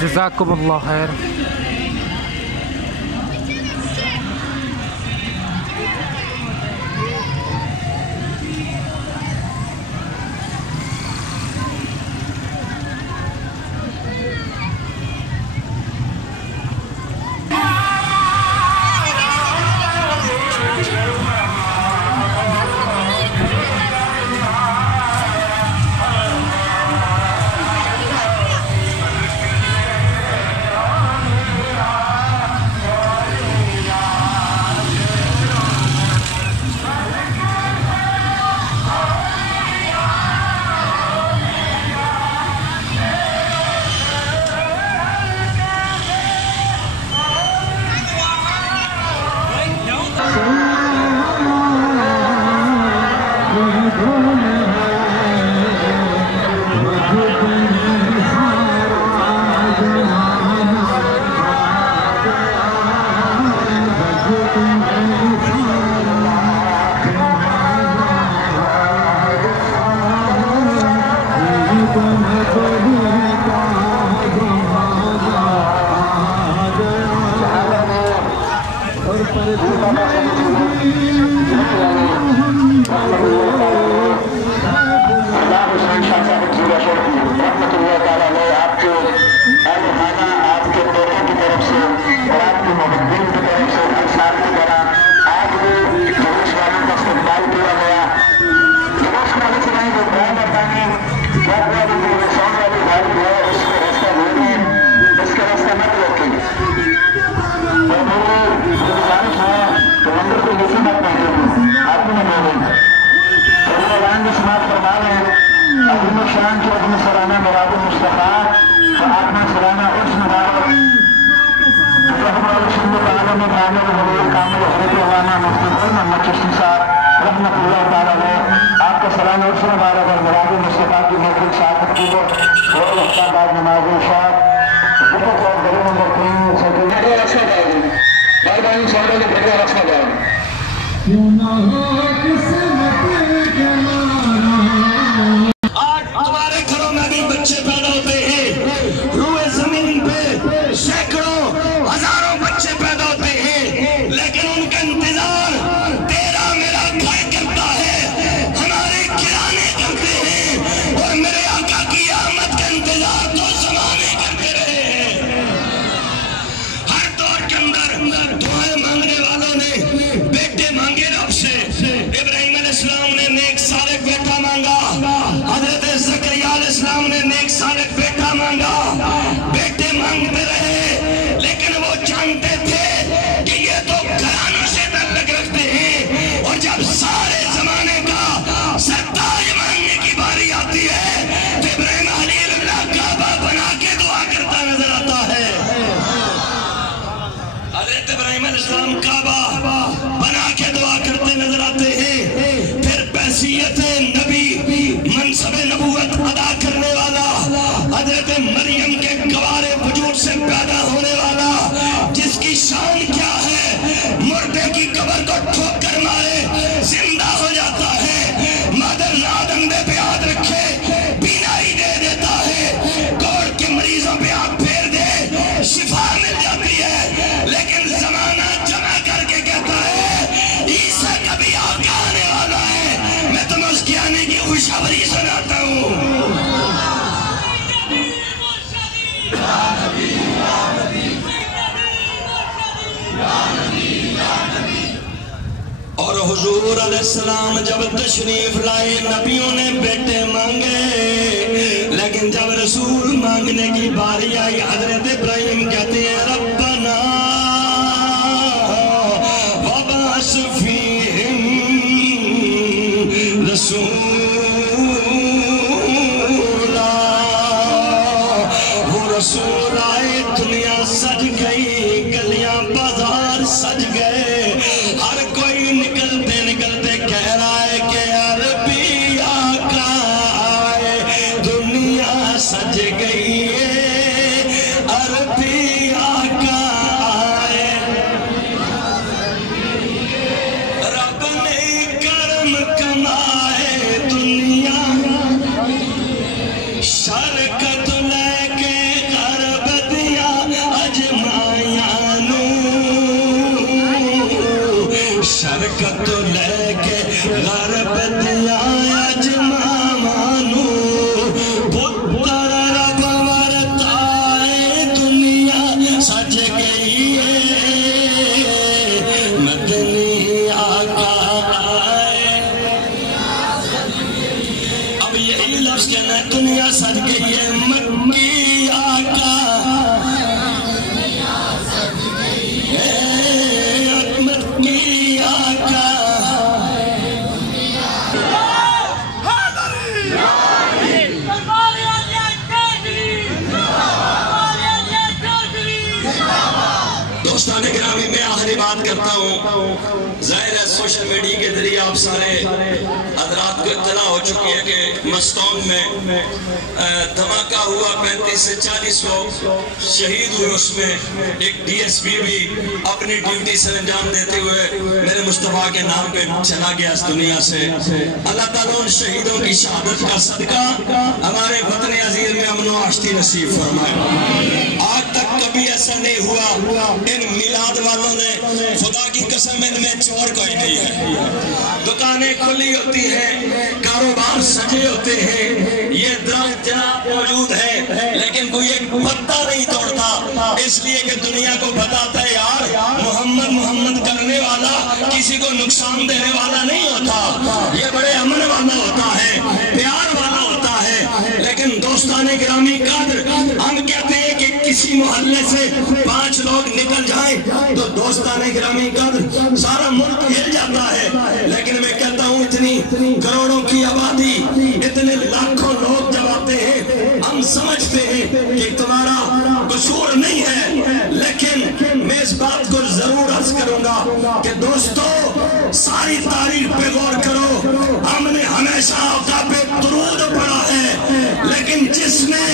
جزاکم اللہ خیر. حضور علیہ السلام جب تشریف لائے نبیوں نے بیٹے مانگے، لیکن جب رسول مانگنے کی باری آئی حضرت ابراہیم کہتے ہیں ربنا وبعث فیہم رسولا. وہ رسول آئے، دنیا سج گئی، گلیاں بازار سج گئے، ہر کوئی نکلتے نکلتے کہہ رہا ہے کہ عربی آقا آئے، دنیا سج گئی ہے، عربی آقا آئے. شرکت لے کے غرب دیا اجمامانو پتر رب ورتائے دنیا سج گئی ہے مدنی آقا آئے اب یہی لفظ کہنا ہے دنیا سج گئی ہے مکی آقا دوستان گرامی میں آخری بات کرتا ہوں ظاہر ہے سوشل میڈیا کے ذریعے آپ سارے حضرات کو اطلاع ہو چکی ہے کہ مستونگ میں دھماکہ ہوا 35 سے 40 لوگ شہید ہوئے اس میں ایک ڈی ایس پی بھی اپنی ڈیوٹی سر انجام دیتے ہوئے میرے مصطفیٰ کے نام پہ چلا گیا اس دنیا سے اللہ تعالیٰ ان شہیدوں کی شہادت کا صدقہ ہمارے وطن عزیز میں امن و آشتی نصیب فرمائے آج تک کبھی ایسا نہیں ہوا ان میلاد والوں نے خدا کی قسم ان میں چور کوئی نہیں ہے دکانیں کھلی ہوتی ہیں کاروبار سجے ہوتے ہیں یہ درخت جناب موجود ہے لیکن کوئی ایک پتا نہیں توڑتا اس لیے کہ دنیا کو بتاتا ہے یار محمد کرنے والا کسی کو نقصان دینے والا نہیں ہوتا یہ بڑے امن والا ہوتا ہے پیار والا ہوتا ہے لیکن دوستان گرامی قدر ہم کہتے ہیں کہ کسی محلے سے 5 لوگ نکل جائیں تو دوستان گرامی قدر سارا ملک ہل جاتا ہے لیکن میں کہتا ہوں اتنی کروڑوں کی آبادی اتنے لاکھوں لوگ جب آتے ہیں ہم سمجھتے ہیں کہ تمہارا قصور نہیں ہے لیکن میں اس بات کو ضرور عرض کروں گا کہ دوستو ساری تاریخ پہ غور کرو ہم نے ہمیشہ آقا پہ درود پڑھا ہے لیکن جس نے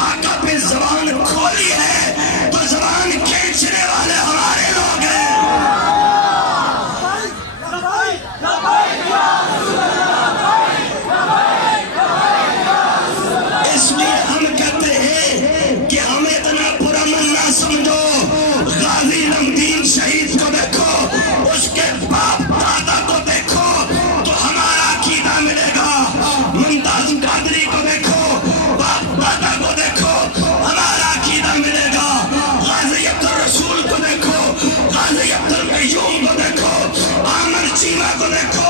آقا پہ زبان کھولی ہے تو زبان کھینچنے والے ہمارے لوگ ہیں اس لیے ہم کہتے ہیں کہ ہمیں اتنا پرامن نہ سمجھو غازی رمدین شہید کو دیکھو اس کے باپ دادا کو دیکھو تو ہمارا عقیدہ ملے گا ممتاز قادری کو دیکھو باپ دادا کو دیکھو ہمارا عقیدہ ملے گا غازی عبدالرسول کو دیکھو غازی عبدالقیوم کو دیکھو عامر چیمہ کو دیکھو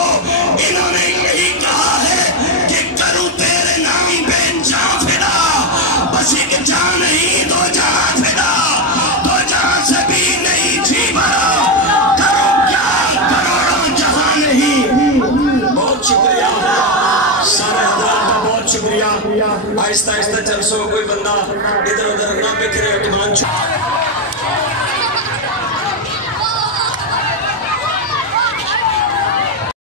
انہوں نے یہی کہا ہے کہ کروں تیرے نام پہ جان فدا بس ایک جان نہیں دو جان فدا دو جان سے بھی نہیں جی بھرا کروں کیا کروڑوں جہاں نہیں بہت شکریہ سارے حضرات کا بہت شکریہ آہستہ آہستہ چل سو کوئی بندہ ادھر ادھر نہ بکھرے اٹھمان